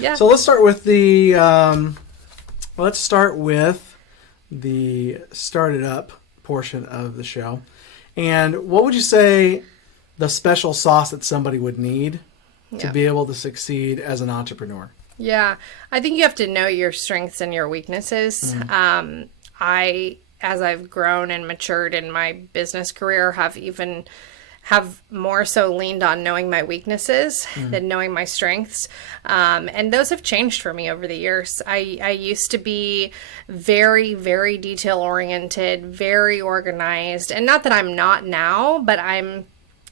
Yeah. So let's start with the started up portion of the show. And what would you say the special sauce that somebody would need to be able to succeed as an entrepreneur? Yeah, I think you have to know your strengths and your weaknesses. As I've grown and matured in my business career, have more so leaned on knowing my weaknesses than knowing my strengths. And those have changed for me over the years. I used to be very, very detail oriented, very organized, and not that I'm not now, but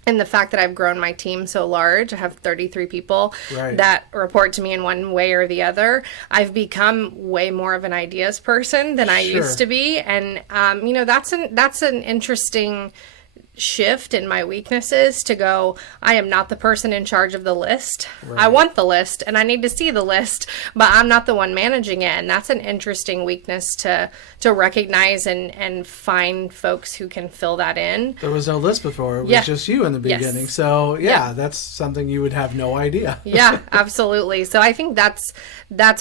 and the fact that I've grown my team so large, I have 33 people that report to me in one way or the other. I've become way more of an ideas person than I used to be. And, that's an interesting shift in my weaknesses to go, I am not the person in charge of the list. I want the list and I need to see the list, but I'm not the one managing it. And that's an interesting weakness to recognize and find folks who can fill that in. There was no list before. It was just you in the beginning. Yes. So that's something you would have no idea. Yeah, absolutely. So I think that's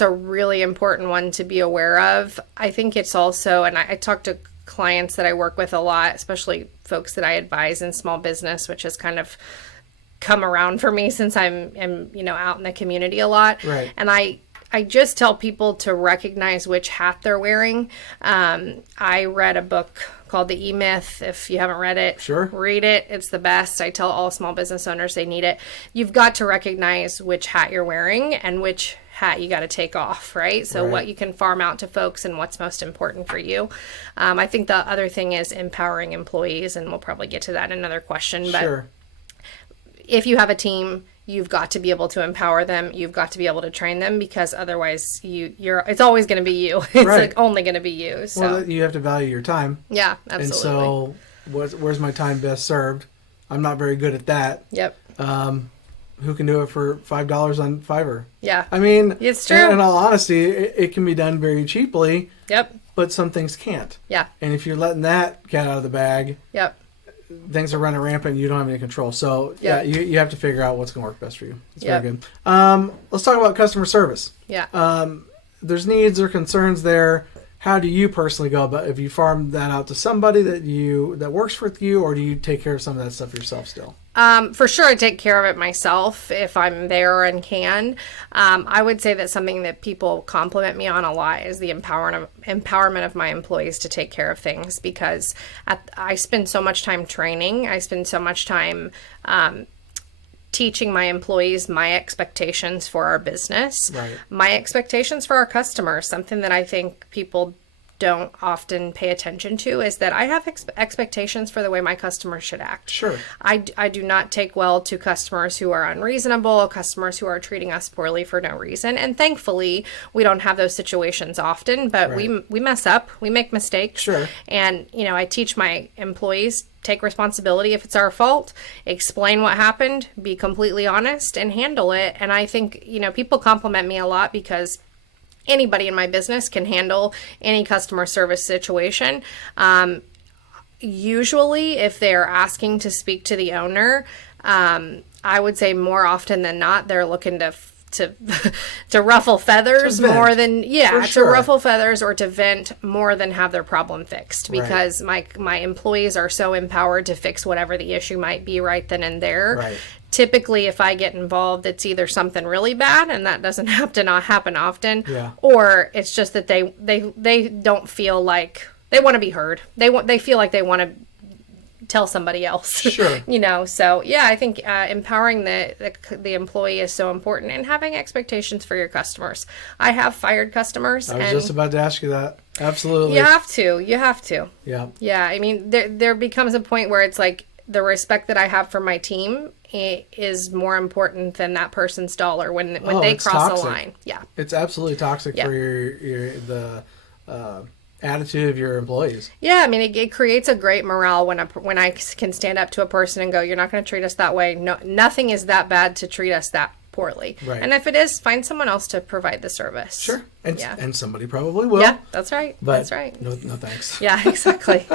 a really important one to be aware of. I think it's also, and I talk to clients that I work with a lot, especially folks that I advise in small business, which has kind of come around for me since I'm out in the community a lot. Right. And I just tell people to recognize which hat they're wearing. I read a book called The E-Myth. If you haven't read it, read it. It's the best. I tell all small business owners they need it. You've got to recognize which hat you're wearing and which hat you got to take off, right? So what you can farm out to folks and what's most important for you. I think the other thing is empowering employees, and we'll probably get to that in another question. But if you have a team, you've got to be able to empower them. You've got to be able to train them, because otherwise it's always going to be you. It's only going to be you. So. Well, you have to value your time. Yeah, absolutely. And so where's my time best served? I'm not very good at that. Yep. Who can do it for $5 on Fiverr? Yeah. I mean, it's true. In all honesty, it can be done very cheaply. Yep. But some things can't. Yeah. And if you're letting that cat out of the bag, yep, things are running rampant and you don't have any control. So you have to figure out what's going to work best for you. It's very good. Let's talk about customer service. Yeah. There's needs or concerns there. How do you personally go about, if you farm that out to somebody that works with you, or do you take care of some of that stuff yourself still? For sure, I take care of it myself if I'm there and can. I would say that something that people compliment me on a lot is the empowerment of my employees to take care of things, because I spend so much time training. I spend so much time teaching my employees my expectations for our business, my expectations for our customers. Something that I think people don't often pay attention to is that I have expectations for the way my customers should act. Sure. I do not take well to customers who are unreasonable, customers who are treating us poorly for no reason. And thankfully, we don't have those situations often, but we mess up, we make mistakes. Sure. And, I teach my employees, take responsibility if it's our fault, explain what happened, be completely honest, and handle it. And I think, people compliment me a lot because anybody in my business can handle any customer service situation. Usually, if they're asking to speak to the owner, I would say more often than not, they're looking to ruffle feathers more than to ruffle feathers or to vent more than have their problem fixed, because my employees are so empowered to fix whatever the issue might be right then and there. Typically, if I get involved, it's either something really bad, and that doesn't have to not happen often, or it's just that they don't feel like they want to be heard. They feel like they want to tell somebody else. Sure. So I think empowering the employee is so important, and having expectations for your customers. I have fired customers. I was just about to ask you that. Absolutely. You have to. Yeah. Yeah. I mean, there becomes a point where it's like the respect that I have for my team is more important than that person's dollar when they cross toxic. A line. Yeah. It's absolutely toxic for the attitude of your employees. Yeah, I mean, it creates a great morale when I can stand up to a person and go, "You're not going to treat us that way. No, nothing is that bad to treat us that poorly. Right. And if it is, find someone else to provide the service." Sure. And somebody probably will. Yeah, that's right. But that's right. No thanks. Yeah, exactly.